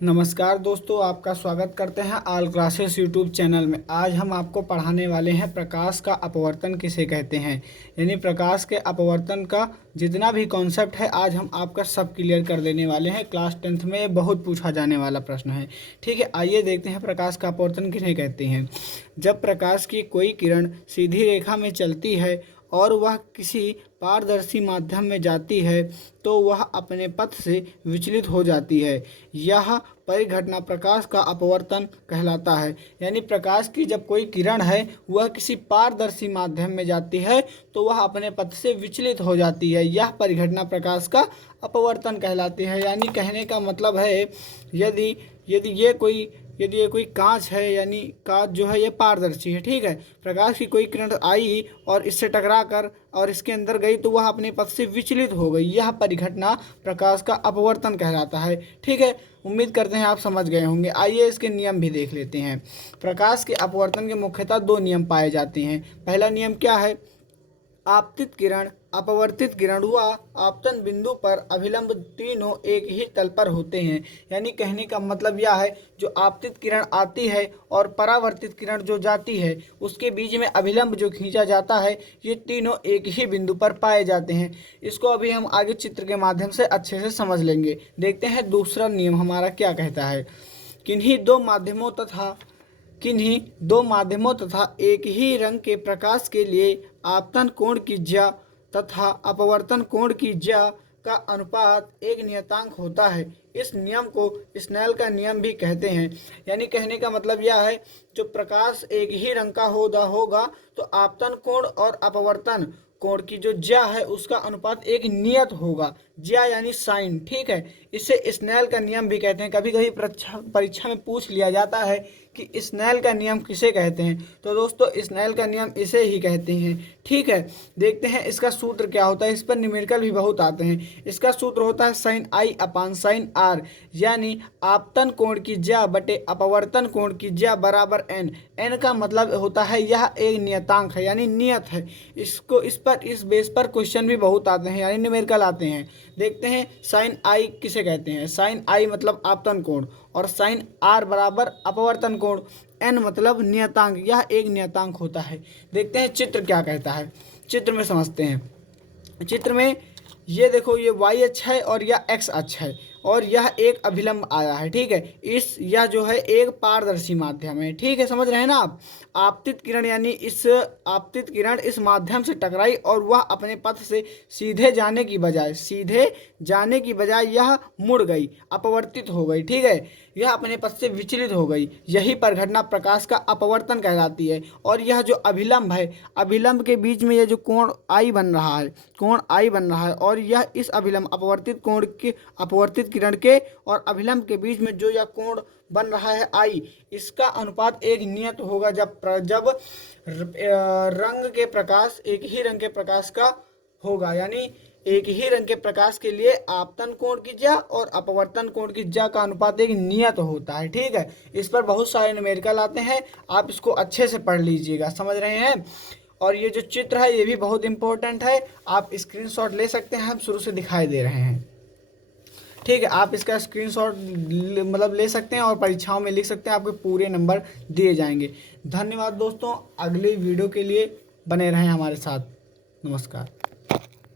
नमस्कार दोस्तों, आपका स्वागत करते हैं ऑल क्लासेस यूट्यूब चैनल में। आज हम आपको पढ़ाने वाले हैं प्रकाश का अपवर्तन किसे कहते हैं। यानी प्रकाश के अपवर्तन का जितना भी कॉन्सेप्ट है आज हम आपका सब क्लियर कर देने वाले हैं। क्लास 10th में ये बहुत पूछा जाने वाला प्रश्न है। ठीक है, आइए देखते हैं प्रकाश का अपवर्तन किसे कहते हैं। जब प्रकाश की कोई किरण सीधी रेखा में चलती है और वह किसी पारदर्शी माध्यम में जाती है तो वह अपने पथ से विचलित हो जाती है। यह परिघटना प्रकाश का अपवर्तन कहलाता है। यानी प्रकाश की जब कोई किरण है वह किसी पारदर्शी माध्यम में जाती है तो वह अपने पथ से विचलित हो जाती है। यह परिघटना प्रकाश का अपवर्तन कहलाती है। यानी कहने का मतलब है यदि यदि ये कोई कांच है, यानी कांच जो है ये पारदर्शी है। ठीक है, प्रकाश की कोई किरण आई और इससे टकरा कर और इसके अंदर गई तो वह अपने पथ से विचलित हो गई। यह परिघटना प्रकाश का अपवर्तन कहलाता है। ठीक है, उम्मीद करते हैं आप समझ गए होंगे। आइए इसके नियम भी देख लेते हैं। प्रकाश के अपवर्तन के मुख्यतः दो नियम पाए जाते हैं। पहला नियम क्या है? आपतित किरण, अपवर्तित किरण व आपतन बिंदु पर अभिलंब तीनों एक ही तल पर होते हैं। यानी कहने का मतलब यह है, जो आपतित किरण आती है और परावर्तित किरण जो जाती है उसके बीच में अभिलंब जो खींचा जाता है ये तीनों एक ही बिंदु पर पाए जाते हैं। इसको अभी हम आगे चित्र के माध्यम से अच्छे से समझ लेंगे। देखते हैं दूसरा नियम हमारा क्या कहता है। किन्हीं दो माध्यमों तथा एक ही रंग के प्रकाश के लिए आपतन कोण की ज्या तथा अपवर्तन कोण की ज्या का अनुपात एक नियतांक होता है। इस नियम को स्नेल का नियम भी कहते हैं। यानी कहने का मतलब यह है, जो प्रकाश एक ही रंग का होगा तो आपतन कोण और अपवर्तन कोण की जो ज्या है उसका अनुपात एक नियत होगा। ज्या यानी साइन। ठीक है, इसे स्नेल का नियम भी कहते हैं। कभी कभी परीक्षा में पूछ लिया जाता है कि स्नेल का नियम किसे कहते हैं, तो दोस्तों स्नेल का नियम इसे ही कहते हैं। ठीक है, देखते हैं इसका सूत्र क्या होता है। इस पर न्यूमेरिकल भी बहुत आते हैं। इसका सूत्र होता है sine i upon sine r, यानी आपतन कोण की ज्या बटे अपवर्तन कोण की ज्या बराबर एन। एन का मतलब होता है यह एक नियतांक है, यानी नियत है। इस बेस पर क्वेश्चन भी बहुत आते हैं, यानी न्यूमेरिकल आते हैं। देखते हैं साइन आई किसे कहते हैं। साइन आई मतलब आपतन कोण और साइन आर बराबर अपवर्तन कोण। एन मतलब नियतांक, यह एक नियतांक होता है। देखते हैं चित्र क्या कहता है, चित्र में समझते हैं। चित्र में ये देखो, ये वाई अक्ष है और यह एक्स अक्ष है और यह एक अभिलंब आया है। ठीक है, यह जो है एक पारदर्शी माध्यम है। ठीक है, समझ रहे हैं ना आप। आपतित किरण यानी इस आपतित किरण इस माध्यम से टकराई और वह अपने पथ से सीधे जाने की बजाय यह मुड़ गई, अपवर्तित हो गई। ठीक है, यह अपने पथ से विचलित हो गई। यही परिघटना प्रकाश का अपवर्तन कहलाती है। और यह जो अभिलंब है, अभिलंब के बीच में यह जो कोण आई बन रहा है और यह इस अभिलंब अपवर्तित किरण के और अभिलंब के बीच में जो यह कोण बन रहा है आई, इसका अनुपात एक नियत होगा जब रंग के प्रकाश एक ही रंग के प्रकाश का होगा। यानी एक ही रंग के प्रकाश के लिए आपतन कोण की ज्या और अपवर्तन कोण की ज्या का अनुपात एक नियत होता है। ठीक है, इस पर बहुत सारे न्यूमेरिकल आते हैं, आप इसको अच्छे से पढ़ लीजिएगा। समझ रहे हैं। और ये जो चित्र है ये भी बहुत इंपॉर्टेंट है, आप स्क्रीनशॉट ले सकते हैं, हम शुरू से दिखाई दे रहे हैं। ठीक है, आप इसका स्क्रीनशॉट मतलब ले सकते हैं और परीक्षाओं में लिख सकते हैं, आपके पूरे नंबर दिए जाएंगे। धन्यवाद दोस्तों, अगली वीडियो के लिए बने रहें हमारे साथ। नमस्कार।